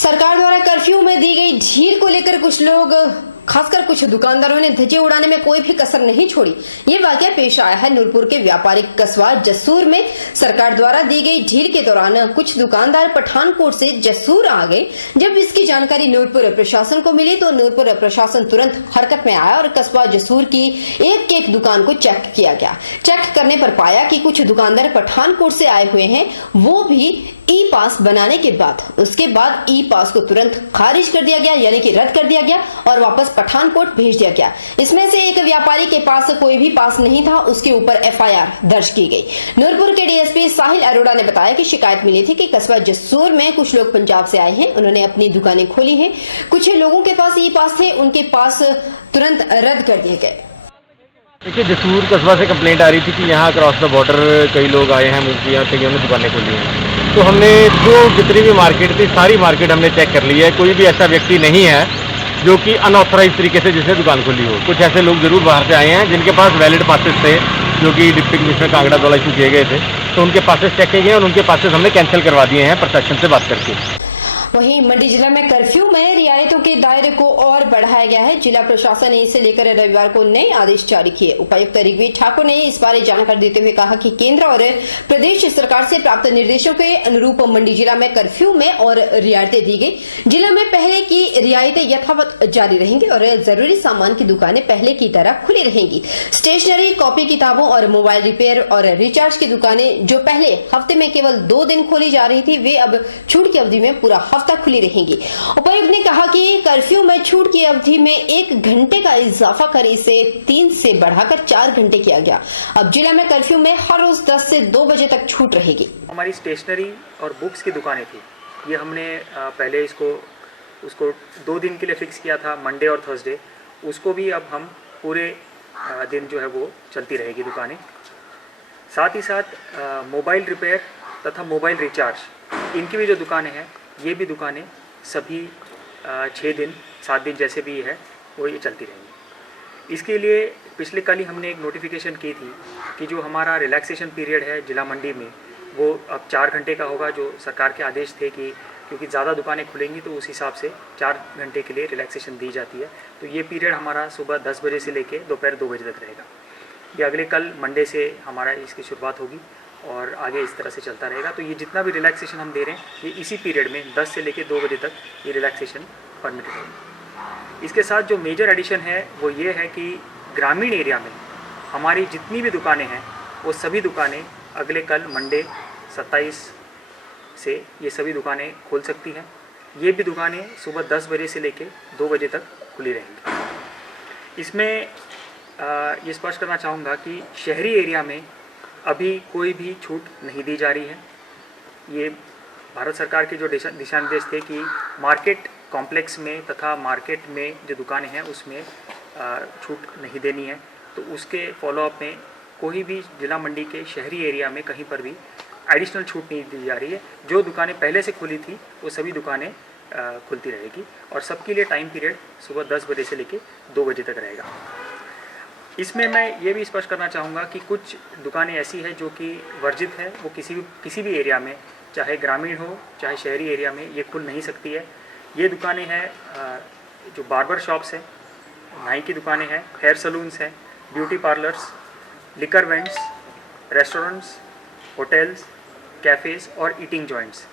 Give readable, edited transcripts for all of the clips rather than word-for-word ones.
सरकार द्वारा कर्फ्यू में दी गई ढील को लेकर कुछ लोग खासकर कुछ दुकानदारों ने धज्जे उड़ाने में कोई भी कसर नहीं छोड़ी। ये वाकया पेश आया है नूरपुर के व्यापारिक कस्बा जसूर में। सरकार द्वारा दी गई ढील के दौरान कुछ दुकानदार पठानकोट से जसूर आ गए। जब इसकी जानकारी नूरपुर प्रशासन को मिली तो नूरपुर प्रशासन तुरंत हरकत में आया और कस्बा जसूर की एक एक दुकान को चेक किया गया। चेक करने पर पाया कि कुछ दुकानदार पठानकोट से आए हुए हैं, वो भी ई पास बनाने के बाद। उसके बाद ई पास को तुरंत खारिज कर दिया गया, यानी कि रद्द कर दिया गया और वापस पठानकोट भेज दिया गया। इसमें से एक व्यापारी के पास कोई भी पास नहीं था, उसके ऊपर एफआईआर दर्ज की गई। नूरपुर के डीएसपी साहिल अरोड़ा ने बताया कि शिकायत मिली थी कि कस्बा जसूर में कुछ लोग पंजाब से आए हैं, उन्होंने अपनी दुकानें खोली हैं। कुछ लोगों के पास ई पास थे, उनके पास तुरंत रद्द कर दिए गए। देखिए, जसूर कस्बा से कंप्लेंट आ रही थी कि यहाँ क्रॉस द बॉर्डर कई लोग आए हैं, मुझे यहाँ कईयों ने दुकानें खोली हैं। तो हमने जो जितनी भी मार्केट थी सारी मार्केट हमने चेक कर ली है। कोई भी ऐसा व्यक्ति नहीं है जो कि अनऑथराइज तरीके से जिसने दुकान खोली हो। कुछ ऐसे लोग जरूर बाहर से आए हैं जिनके पास वैलिड पासेस थे, जो कि डिप्टी कमिश्नर कांगड़ा द्वारा इशू किए गए थे, तो उनके पासेस चेक किए गए और उनके पासेस हमने कैंसिल करवा दिए हैं प्रशासन से बात करके। वहीं मंडी जिला में कर्फ्यू में रियायतों के दायरे को और बढ़ाया गया है। जिला प्रशासन ने इसे लेकर रविवार को नए आदेश जारी किए। उपायुक्त ऋग्वेद ठाकुर ने इस बारे जानकारी देते हुए कहा कि केंद्र और प्रदेश सरकार से प्राप्त निर्देशों के अनुरूप मंडी जिला में कर्फ्यू में और रियायतें दी गई। जिला में पहले की रियायतें यथावत जारी रहेंगी और जरूरी सामान की दुकानें पहले की तरह खुली रहेंगी। स्टेशनरी, कॉपी किताबों और मोबाइल रिपेयर और रिचार्ज की दुकानें जो पहले हफ्ते में केवल 2 दिन खोली जा रही थी, वे अब छूट की अवधि में पूरा हफ्ता खुली रहेंगी। उपायुक्त ने कहा कि कर्फ्यू में छूट की अवधि में 1 घंटे का इजाफा कर इसे 3 से बढ़ाकर 4 घंटे किया गया। अब जिला में कर्फ्यू में हर रोज 10 से 2 बजे तक छूट रहेगी। हमारी स्टेशनरी और बुक्स की दुकानें थी, ये हमने पहले उसको 2 दिन के लिए फिक्स किया था, मंडे और थर्सडे। उसको भी अब हम पूरे दिन जो है वो चलती रहेगी दुकानें। साथ ही साथ मोबाइल रिपेयर तथा मोबाइल रिचार्ज, इनकी भी जो दुकानें हैं, ये भी दुकानें सभी 6 दिन 7 दिन जैसे भी है वो ये चलती रहेंगी। इसके लिए पिछले कल ही हमने एक नोटिफिकेशन की थी कि जो हमारा रिलैक्सेशन पीरियड है जिला मंडी में, वो अब 4 घंटे का होगा। जो सरकार के आदेश थे कि क्योंकि ज़्यादा दुकानें खुलेंगी तो उस हिसाब से 4 घंटे के लिए रिलैक्सेशन दी जाती है। तो ये पीरियड हमारा सुबह 10 बजे से लेकर दोपहर 2 बजे तक रहेगा। ये अगले कल मंडे से हमारा इसकी शुरुआत होगी और आगे इस तरह से चलता रहेगा। तो ये जितना भी रिलैक्सेशन हम दे रहे हैं, ये इसी पीरियड में 10 से लेकर 2 बजे तक ये रिलैक्सेशन परमिटेड है। इसके साथ जो मेजर एडिशन है वो ये है कि ग्रामीण एरिया में हमारी जितनी भी दुकानें हैं, वो सभी दुकानें अगले कल मंडे 27 से ये सभी दुकानें खोल सकती हैं। ये भी दुकानें सुबह 10 बजे से लेकर 2 बजे तक खुली रहेंगी। इसमें ये स्पष्ट करना चाहूँगा कि शहरी एरिया में अभी कोई भी छूट नहीं दी जा रही है। ये भारत सरकार के जो दिशा निर्देश थे कि मार्केट कॉम्प्लेक्स में तथा मार्केट में जो दुकानें हैं उसमें छूट नहीं देनी है, तो उसके फॉलोअप में कोई भी जिला मंडी के शहरी एरिया में कहीं पर भी एडिशनल छूट नहीं दी जा रही है। जो दुकानें पहले से खुली थी वो सभी दुकानें खुलती रहेगी और सबके लिए टाइम पीरियड सुबह 10 बजे से लेकर 2 बजे तक रहेगा। इसमें मैं ये भी स्पष्ट करना चाहूँगा कि कुछ दुकानें ऐसी हैं जो कि वर्जित है, वो किसी भी एरिया में, चाहे ग्रामीण हो चाहे शहरी एरिया में, ये खुल नहीं सकती है। ये दुकानें हैं जो बार्बर शॉप्स हैं, नाई की दुकानें हैं, हेयर सलून्स हैं, beauty parlours, liquor vends, restaurants, hotels, cafes और ईटिंग जॉइंट्स,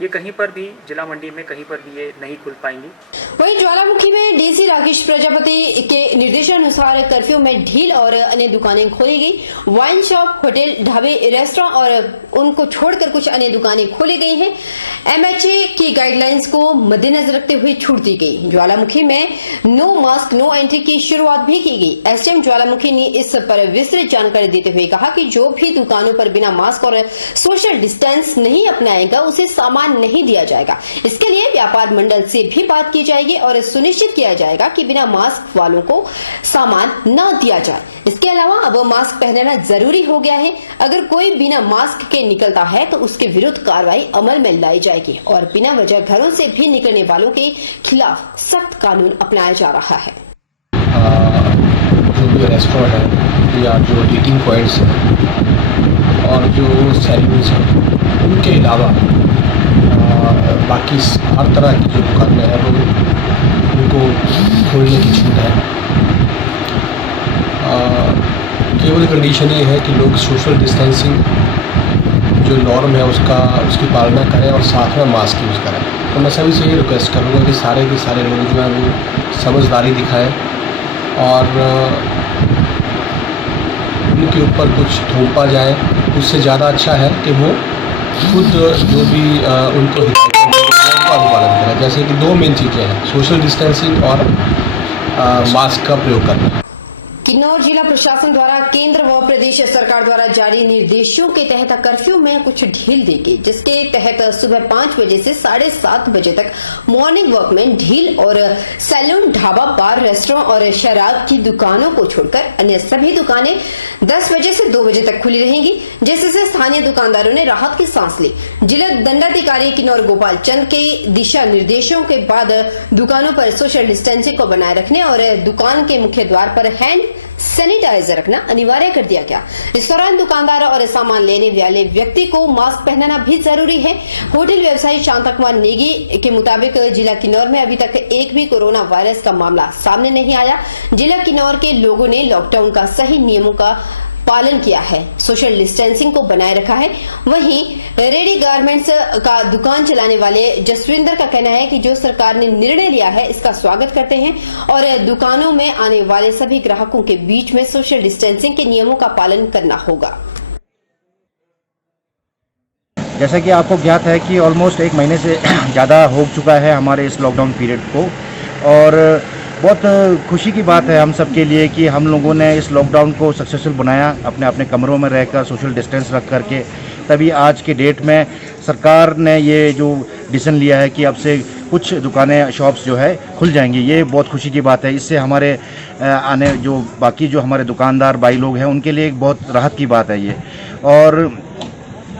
ये कहीं पर भी जिला मंडी में कहीं पर भी ये नहीं खुल पाएंगी। वहीं ज्वालामुखी में डीसी राकेश प्रजापति के निर्देशानुसार कर्फ्यू में ढील और अन्य दुकानें खोली गई। वाइन शॉप, होटल, ढाबे, रेस्टोरेंट और उनको छोड़कर कुछ अन्य दुकानें खोली गई हैं। एमएचए की गाइडलाइंस को मद्देनजर रखते हुए छूट दी गई। ज्वालामुखी में नो मास्क नो एंट्री की शुरुआत भी की गई। एसडीएम ज्वालामुखी ने इस पर विस्तृत जानकारी देते हुए कहा कि जो भी दुकानों पर बिना मास्क और सोशल डिस्टेंस नहीं अपनाएगा उसे सामान नहीं दिया जाएगा। इसके लिए व्यापार मंडल से भी बात की जाएगी और सुनिश्चित किया जाएगा कि बिना मास्क वालों को सामान न दिया जाए। इसके अलावा अब मास्क पहनना जरूरी हो गया है। अगर कोई बिना मास्क के निकलता है तो उसके विरुद्ध कार्रवाई अमल में लाई जाएगी और बिना वजह घरों से भी निकलने वालों के खिलाफ सख्त कानून अपनाया जा रहा है। जो भी रेस्टोरेंट है या जो ईटिंग पॉइंट्स हैं और जो सैलून्स हैं, उनके अलावा बाकी हर तरह की जो दुकानें हैं वो उनको खोलने की छूट है। केवल कंडीशन ये है कि लोग सोशल डिस्टेंसिंग जो नॉर्म है उसकी पालना करें और साथ में मास्क यूज़ करें। तो मैं सभी से ये रिक्वेस्ट करूँगा कि सारे के सारे लोग जो है वो समझदारी दिखाएं और उनके ऊपर कुछ थोपा जाए उससे ज़्यादा अच्छा है कि वो खुद जो भी उनको अनुपालन करें। जैसे कि दो मेन चीज़ें हैं, सोशल डिस्टेंसिंग और मास्क का प्रयोग करना। किन्नौर जिला प्रशासन द्वारा केंद्र व प्रदेश सरकार द्वारा जारी निर्देशों के तहत कर्फ्यू में कुछ ढील दी गई, जिसके तहत सुबह 5 बजे से 7:30 बजे तक मॉर्निंग वॉक में ढील और सैलून, ढाबा, बार, रेस्टोरेंट और शराब की दुकानों को छोड़कर अन्य सभी दुकानें 10 बजे से 2 बजे तक खुली रहेंगी, जिससे स्थानीय दुकानदारों ने राहत की सांस ली। जिला दंडाधिकारी किन्नौर गोपाल चंद के दिशा निर्देशों के बाद दुकानों पर सोशल डिस्टेंसिंग को बनाए रखने और दुकान के मुख्य द्वार पर हैंड सैनिटाइजर रखना अनिवार्य कर दिया गया। इस दौरान दुकानदार और सामान लेने वाले व्यक्ति को मास्क पहनना भी जरूरी है। होटल व्यवसायी शांता कुमार नेगी के मुताबिक जिला किन्नौर में अभी तक एक भी कोरोना वायरस का मामला सामने नहीं आया। जिला किन्नौर के लोगों ने लॉकडाउन का सही नियमों का पालन किया है, सोशल डिस्टेंसिंग को बनाए रखा है। वहीं रेडी गारमेंट्स का दुकान चलाने वाले जसविंदर का कहना है कि जो सरकार ने निर्णय लिया है इसका स्वागत करते हैं और दुकानों में आने वाले सभी ग्राहकों के बीच में सोशल डिस्टेंसिंग के नियमों का पालन करना होगा। जैसा कि आपको ज्ञात है कि ऑलमोस्ट 1 महीने से ज़्यादा हो चुका है हमारे इस लॉकडाउन पीरियड को, और बहुत खुशी की बात है हम सब के लिए कि हम लोगों ने इस लॉकडाउन को सक्सेसफुल बनाया, अपने अपने कमरों में रहकर सोशल डिस्टेंस रख करके। तभी आज के डेट में सरकार ने ये जो डिसीजन लिया है कि अब से कुछ दुकानें, शॉप्स जो है खुल जाएंगी। ये बहुत खुशी की बात है। इससे हमारे आने जो बाकी जो हमारे दुकानदार भाई लोग हैं उनके लिए एक बहुत राहत की बात है ये। और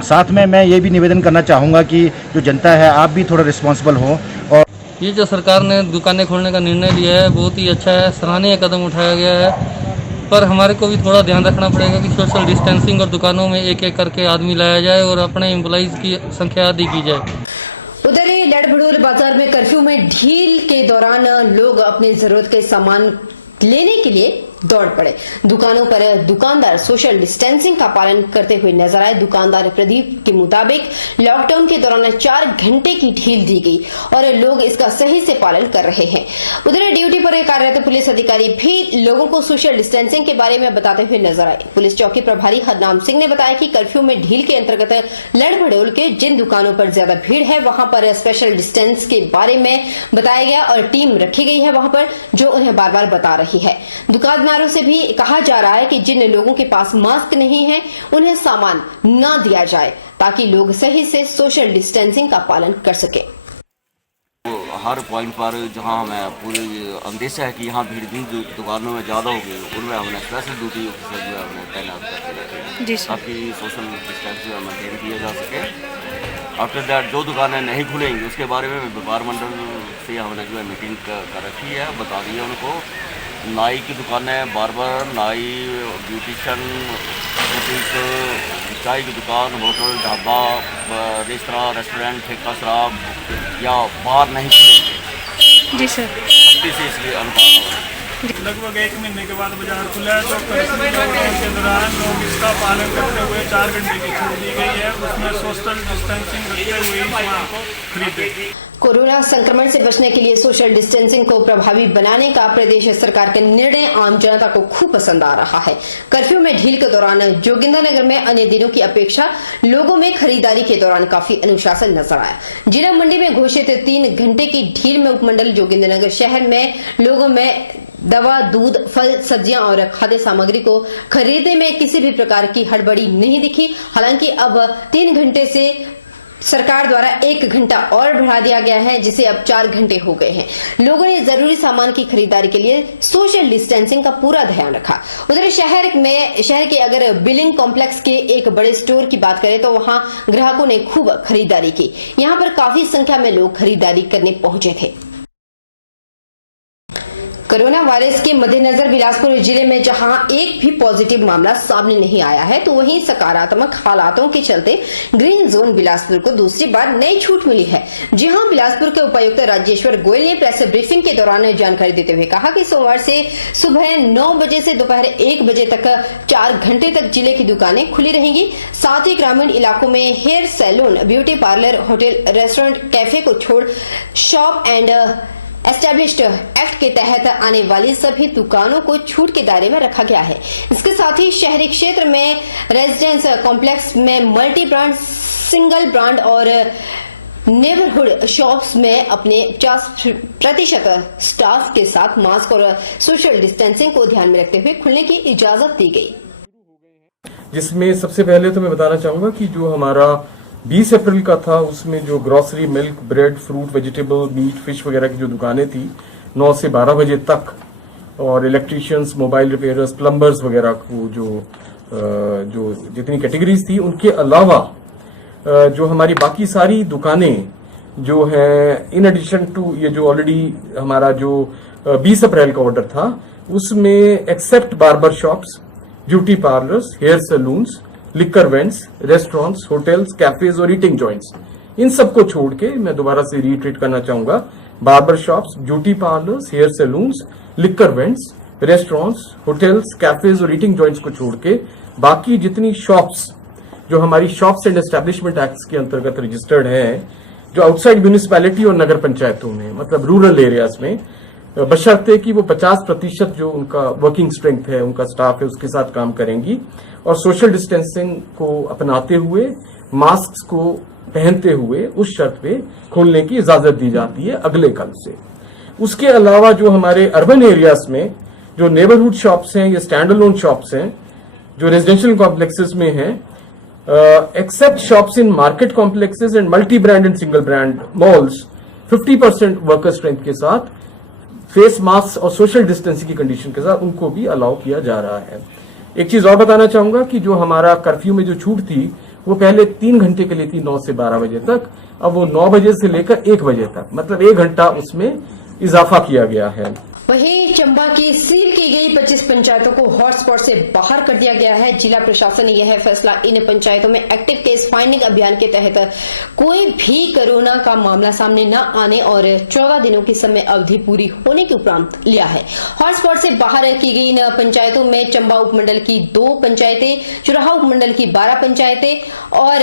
साथ में मैं ये भी निवेदन करना चाहूँगा कि जो जनता है आप भी थोड़ा रिस्पॉन्सिबल हो, और ये जो सरकार ने दुकानें खोलने का निर्णय लिया है बहुत ही अच्छा है, सराहनीय कदम उठाया गया है। पर हमारे को भी थोड़ा ध्यान रखना पड़ेगा कि सोशल डिस्टेंसिंग और दुकानों में एक एक करके आदमी लाया जाए और अपने एम्प्लॉइज की संख्या अधिक की जाए। उधर लड़भड़ोल बाजार में कर्फ्यू में ढील के दौरान लोग अपनी जरूरत के सामान लेने के लिए दौड़ पड़े। दुकानों पर दुकानदार सोशल डिस्टेंसिंग का पालन करते हुए नजर आए। दुकानदार प्रदीप के मुताबिक लॉकडाउन के दौरान 4 घंटे की ढील दी गई और लोग इसका सही से पालन कर रहे हैं। उधर ड्यूटी पर कार्यरत पुलिस अधिकारी भी लोगों को सोशल डिस्टेंसिंग के बारे में बताते हुए नजर आए। पुलिस चौकी प्रभारी हरनाम सिंह ने बताया कि कर्फ्यू में ढील के अंतर्गत लड़भड़ोल के जिन दुकानों पर ज्यादा भीड़ है वहां पर स्पेशल डिस्टेंस के बारे में बताया गया और टीम रखी गई है वहां पर, जो उन्हें बार बार बता रही है। दुकानदारों से भी कहा जा रहा है कि जिन लोगों के पास मास्क नहीं है उन्हें सामान न दिया जाए ताकि लोग सही से सोशल डिस्टेंसिंग का पालन कर सके। हर पॉइंट पर जहां हमें पूरे अंदेशा है कि यहाँ भीड़ भी दुकानों में ज़्यादा होगी, उनमें हमने स्पेशल ड्यूटी ऑफिसर जो है हमने तैनात करके रखे ताकि सोशल डिस्टेंस जो है मेंटेन किया जा सके। आफ्टर दैट जो दुकानें नहीं खुलेंगी उसके बारे में व्यापार मंडल से हमने जो है मीटिंग कर रखी है, बता दी है उनको। नाई की दुकानें, बार्बर, नाई, ब्यूटिशियन, चाय की दुकान, होटल, ढाबा, रेस्टोरेंट, ठेका शराब या बार नहीं खुलेंगे। जी सर। सख्ती से इसलिए अनुपालन हो रहा है। लगभग 1 महीने के बाद बाजार खुला है तो कर्फ्यू के दौरान लोग इसका पालन करते हुए 4 घंटे की छूट दी गई है, उसमें सोशल डिस्टेंसिंग रखते हुए सामान को खरीदे। कोरोना संक्रमण से बचने के लिए सोशल डिस्टेंसिंग को प्रभावी बनाने का प्रदेश सरकार का निर्णय आम जनता को खूब पसंद आ रहा है। कर्फ्यू में ढील के दौरान जोगिंदरनगर में अन्य दिनों की अपेक्षा लोगों में खरीदारी के दौरान काफी अनुशासन नजर आया। जिला मंडी में घोषित 3 घंटे की ढील में उपमंडल जोगिंदरनगर शहर में लोगों में दवा, दूध, फल, सब्जियां और खाद्य सामग्री को खरीदने में किसी भी प्रकार की हड़बड़ी नहीं दिखी। हालांकि अब 3 घंटे से सरकार द्वारा 1 घंटा और बढ़ा दिया गया है, जिसे अब 4 घंटे हो गए हैं। लोगों ने जरूरी सामान की खरीदारी के लिए सोशल डिस्टेंसिंग का पूरा ध्यान रखा। उधर शहर के अगर बिलिंग कॉम्प्लेक्स के एक बड़े स्टोर की बात करें तो वहां ग्राहकों ने खूब खरीदारी की। यहां पर काफी संख्या में लोग खरीदारी करने पहुंचे थे। कोरोना वायरस के मद्देनजर बिलासपुर जिले में जहां एक भी पॉजिटिव मामला सामने नहीं आया है, तो वहीं सकारात्मक हालातों के चलते ग्रीन जोन बिलासपुर को दूसरी बार नई छूट मिली है। जी हां, बिलासपुर के उपायुक्त राजेश्वर गोयल ने प्रेस ब्रीफिंग के दौरान जानकारी देते हुए कहा कि सोमवार से सुबह 9 बजे से दोपहर 1 बजे तक 4 घंटे तक जिले की दुकानें खुली रहेंगी। साथ ही ग्रामीण इलाकों में hair salon, beauty parlour, hotel, restaurant, cafe को छोड़ शॉप एंड एस्टैब्लिश्ड एक्ट के तहत आने वाली सभी दुकानों को छूट के दायरे में रखा गया है। इसके साथ ही शहरी क्षेत्र में रेजिडेंस कॉम्प्लेक्स में मल्टी ब्रांड, सिंगल ब्रांड और नेबरहुड शॉप्स में अपने 50% स्टाफ के साथ मास्क और सोशल डिस्टेंसिंग को ध्यान में रखते हुए खुलने की इजाजत दी गई। जिसमें सबसे पहले तो मैं बताना चाहूंगा कि जो हमारा 20 अप्रैल का था, उसमें जो grocery, milk, bread, fruit, vegetable, meat, fish वगैरह की जो दुकानें थी 9 से 12 बजे तक, और इलेक्ट्रीशियंस, मोबाइल रिपेयर्स, प्लम्बर्स वगैरह को जो जितनी कैटेगरीज थी, उनके अलावा जो हमारी बाकी सारी दुकानें जो है इन एडिशन टू ये जो ऑलरेडी हमारा जो 20 अप्रैल का ऑर्डर था, उसमें except barber shops, beauty parlours, hair salons, liquor vends, restaurants, hotels, cafes और ईटिंग जॉइंट्स, इन सबको छोड़ के मैं दोबारा से रीट्रीट करना चाहूंगा, barber shops, beauty parlours, hair salons, liquor vends, restaurants, hotels, cafes और ईटिंग जॉइंट्स को छोड़ के बाकी जितनी शॉप्स जो हमारी शॉप्स एंड एस्टैब्लिशमेंट एक्ट के अंतर्गत रजिस्टर्ड हैं, जो आउटसाइड म्यूनिसिपैलिटी और नगर पंचायतों में, मतलब रूरल एरियाज में, बशर्ते कि वो 50% जो उनका वर्किंग स्ट्रेंथ है, उनका स्टाफ है, उसके साथ काम करेंगी और सोशल डिस्टेंसिंग को अपनाते हुए, मास्क को पहनते हुए उस शर्त पे खोलने की इजाजत दी जाती है अगले कल से। उसके अलावा जो हमारे अर्बन एरियाज में जो नेबरहुड शॉप्स हैं या स्टैंड अलोन शॉप्स हैं, जो रेजिडेंशियल कॉम्प्लेक्सेस में हैं, except shops in market complexes and multi brand and single brand malls, 50% worker strength के साथ, फेस मास्क और सोशल डिस्टेंसिंग की कंडीशन के साथ उनको भी अलाउ किया जा रहा है। एक चीज और बताना चाहूंगा कि जो हमारा कर्फ्यू में जो छूट थी वो पहले 3 घंटे के लिए थी 9 से 12 बजे तक, अब वो 9 बजे से लेकर 1 बजे तक, मतलब 1 घंटा उसमें इजाफा किया गया है। वहीं चंबा की सील की गई 25 पंचायतों को हॉटस्पॉट से बाहर कर दिया गया है। जिला प्रशासन ने यह फैसला इन पंचायतों में एक्टिव केस फाइंडिंग अभियान के तहत कोई भी कोरोना का मामला सामने न आने और 14 दिनों की समय अवधि पूरी होने के उपरांत लिया है। हॉटस्पॉट से बाहर की गई इन पंचायतों में चंबा उपमंडल की 2 पंचायतें, चुराहा उपमंडल की 12 पंचायतें और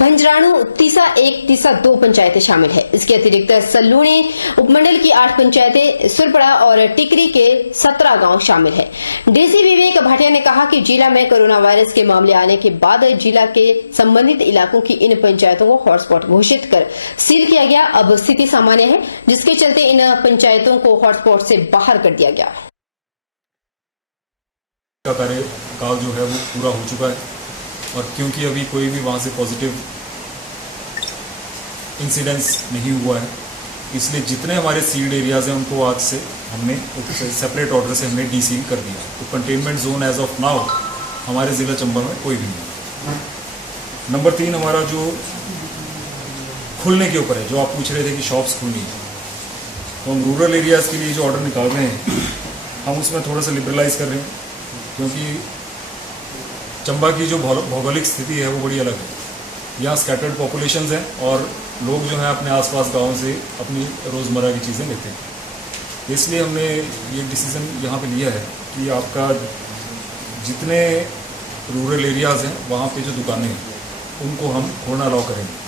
भंजराणु तीसा 1, तीसा 2 पंचायतें शामिल है। इसके अतिरिक्त सलूणी उपमंडल की 8 पंचायतें, सुरपड़ा और टिकरी के 17 गांव शामिल है। डीसी विवेक भाटिया ने कहा कि जिला में कोरोना वायरस के मामले आने के बाद जिला के संबंधित इलाकों की इन पंचायतों को हॉटस्पॉट घोषित कर सील किया गया। अब स्थिति सामान्य है, जिसके चलते इन पंचायतों को हॉटस्पॉट से बाहर कर दिया गया। कार्यकाल जो है वो पूरा हो चुका है और क्योंकि अभी कोई भी वहाँ से पॉजिटिव इंसिडेंस नहीं हुआ है, इसलिए जितने हमारे सील्ड एरियाज हैं उनको आज से हमने सेपरेट ऑर्डर से हमने डीसील कर दिया। तो containment zone as of now हमारे ज़िला चंबा में कोई भी नहीं। नंबर 3 हमारा जो खुलने के ऊपर है, जो आप पूछ रहे थे कि शॉप्स खुलनी है, तो हम रूरल एरियाज़ के लिए जो ऑर्डर निकाल रहे हैं हम उसमें थोड़ा सा लिबरलाइज कर रहे हैं, क्योंकि चंबा की जो भौगोलिक स्थिति है वो बड़ी अलग है। यहाँ स्कैटर्ड पॉपुलेशंस हैं और लोग जो हैं अपने आसपास गाँव से अपनी रोज़मर्रा की चीज़ें लेते हैं। इसलिए हमने ये डिसीज़न यहाँ पे लिया है कि आपका जितने रूरल एरियाज़ हैं वहाँ पे जो दुकानें हैं उनको हम खोलना अलाउ करेंगे।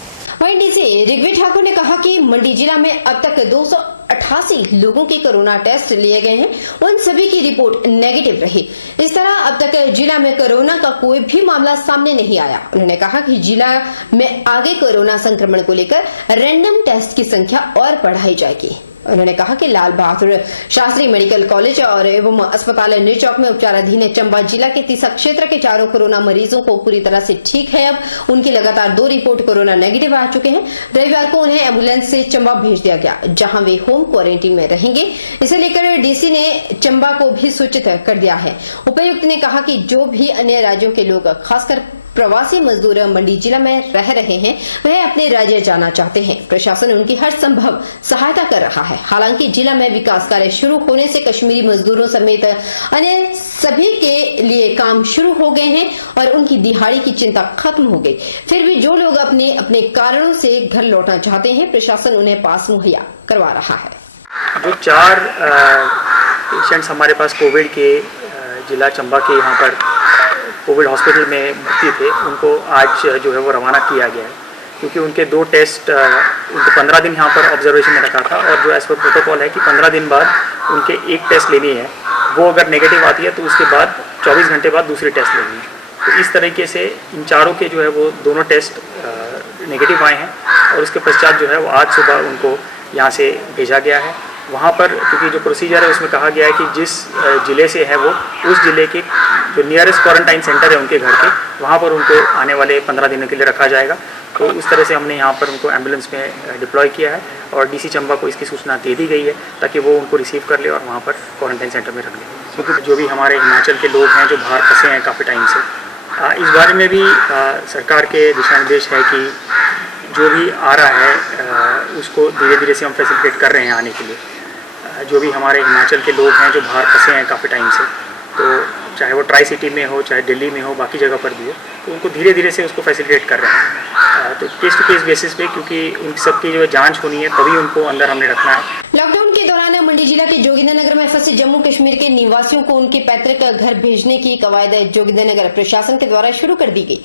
वहीं डीसी ऋग्वेद ठाकुर ने कहा कि मंडी जिला में अब तक 288 लोगों के कोरोना टेस्ट लिए गए हैं, उन सभी की रिपोर्ट नेगेटिव रही। इस तरह अब तक जिला में कोरोना का कोई भी मामला सामने नहीं आया। उन्होंने कहा कि जिला में आगे कोरोना संक्रमण को लेकर रैंडम टेस्ट की संख्या और बढ़ाई जाएगी। उन्होंने कहा कि लाल बहादुर शास्त्री मेडिकल कॉलेज और एवं अस्पताल निरचौक में उपचाराधीन चंबा जिला के तीसा क्षेत्र के 4 कोरोना मरीजों को पूरी तरह से ठीक है। अब उनकी लगातार 2 रिपोर्ट कोरोना नेगेटिव आ चुके हैं। रविवार को उन्हें एम्बुलेंस से चंबा भेज दिया गया, जहां वे होम क्वारंटीन में रहेंगे। इसे लेकर डीसी ने चंबा को भी सूचित कर दिया है। उपायुक्त ने कहा कि जो भी अन्य राज्यों के लोग, खासकर प्रवासी मजदूर मंडी जिला में रह रहे हैं वह अपने राज्य जाना चाहते हैं। प्रशासन उनकी हर संभव सहायता कर रहा है। हालांकि जिला में विकास कार्य शुरू होने से कश्मीरी मजदूरों समेत अन्य सभी के लिए काम शुरू हो गए हैं और उनकी दिहाड़ी की चिंता खत्म हो गई। फिर भी जो लोग अपने अपने कारणों से घर लौटना चाहते हैं, प्रशासन उन्हें पास मुहैया करवा रहा है। जो 4 पेशेंट्स हमारे पास कोविड के जिला चंबा के यहाँ पर कोविड हॉस्पिटल में भर्ती थे, उनको आज जो है वो रवाना किया गया है, क्योंकि उनके 2 टेस्ट उनको 15 दिन यहाँ पर ऑब्जर्वेशन में रखा था और जो एज पर प्रोटोकॉल है कि 15 दिन बाद उनके एक टेस्ट लेनी है, वो अगर नेगेटिव आती है तो उसके बाद 24 घंटे बाद दूसरी टेस्ट लेनी है। तो इस तरीके से इन चारों के जो है वो दोनों टेस्ट नेगेटिव आए हैं और उसके पश्चात जो है वो आज सुबह उनको यहाँ से भेजा गया है। वहाँ पर क्योंकि जो प्रोसीजर है उसमें कहा गया है कि जिस ज़िले से है वो उस ज़िले के जो नियरेस्ट क्वारंटाइन सेंटर है उनके घर के, वहाँ पर उनको आने वाले 15 दिनों के लिए रखा जाएगा। तो उस तरह से हमने यहाँ पर उनको एम्बुलेंस में डिप्लॉय किया है और डीसी चंबा को इसकी सूचना दे दी गई है ताकि वो उनको रिसीव कर ले और वहाँ पर क्वारंटाइन सेंटर में रख ले। क्योंकि जो भी हमारे हिमाचल के लोग हैं जो बाहर फंसे हैं काफ़ी टाइम से, इस बारे में भी सरकार के दिशा निर्देश है कि जो भी आ रहा है उसको धीरे धीरे से हम फैसिलिटेट कर रहे हैं आने के लिए। जो भी हमारे हिमाचल के लोग हैं जो बाहर फंसे हैं काफ़ी टाइम से, तो चाहे वो ट्राई सिटी में हो, चाहे दिल्ली में हो, बाकी जगह पर भी हो, तो उनको धीरे धीरे से उसको फैसिलिटेट कर रहे हैं। तो केस टू केस बेसिस पे, क्योंकि उन सबकी जो जांच होनी है तभी उनको अंदर हमने रखना है। लॉकडाउन के दौरान मंडी जिला के जोगिंदरनगर में फंसे जम्मू कश्मीर के निवासियों को उनके पैतृक घर भेजने की कवायद जोगिंदरनगर प्रशासन के द्वारा शुरू कर दी गई।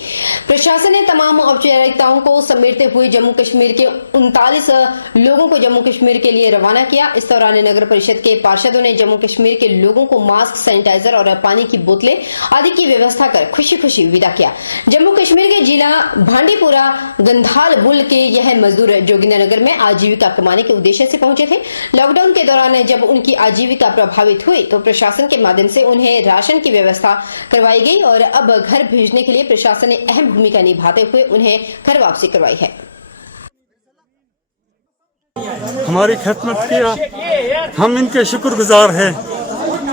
प्रशासन ने तमाम औपचारिकताओं को समेटते हुए जम्मू कश्मीर के 39 लोगों को जम्मू कश्मीर के लिए रवाना किया। इस दौरान नगर परिषद के पार्षदों ने जम्मू कश्मीर के लोगों को मास्क, सैनिटाइजर और पानी की बोतलें आदि की व्यवस्था कर खुशी खुशी विदा किया। जम्मू कश्मीर के जिला भांडीपुरा गंधाल बुल के यह मजदूर जोगिंदरनगर में आजीविका कमाने के उद्देश्य से पहुंचे थे। लॉकडाउन के दौरान जब उनकी आजीविका प्रभावित हुई तो प्रशासन के माध्यम से उन्हें राशन की व्यवस्था करवाई गई और अब घर भेजने के लिए प्रशासन ने अहम भूमिका निभाते हुए उन्हें घर वापसी करवाई है। हमारी खिदमत किया, हम इनके शुक्रगुजार हैं।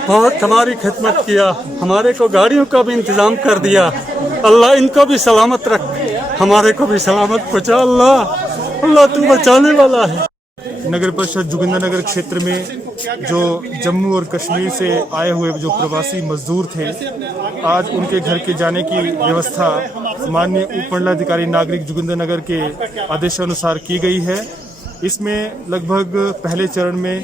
बहुत हमारी खिदमत किया, हमारे को गाड़ियों का भी इंतजाम कर दिया। अल्लाह इनको भी सलामत रख, हमारे को भी सलामत पहुंचा। अल्लाह तू बचाने वाला है। नगर परिषद जोगिंदरनगर क्षेत्र में जो जम्मू और कश्मीर से आए हुए जो प्रवासी मजदूर थे, आज उनके घर के जाने की व्यवस्था माननीय उप मंडलाधिकारी नागरिक जोगिंदरनगर के आदेशानुसार की गई है। इसमें लगभग पहले चरण में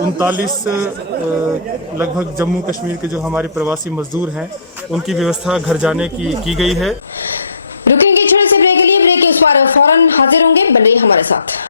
39 लगभग जम्मू कश्मीर के जो हमारे प्रवासी मजदूर हैं उनकी व्यवस्था घर जाने की गई है। रुकेंगे छोटे से ब्रेक के लिए, ब्रेक के उस पार फौरन हाजिर होंगे, बन रही हमारे साथ।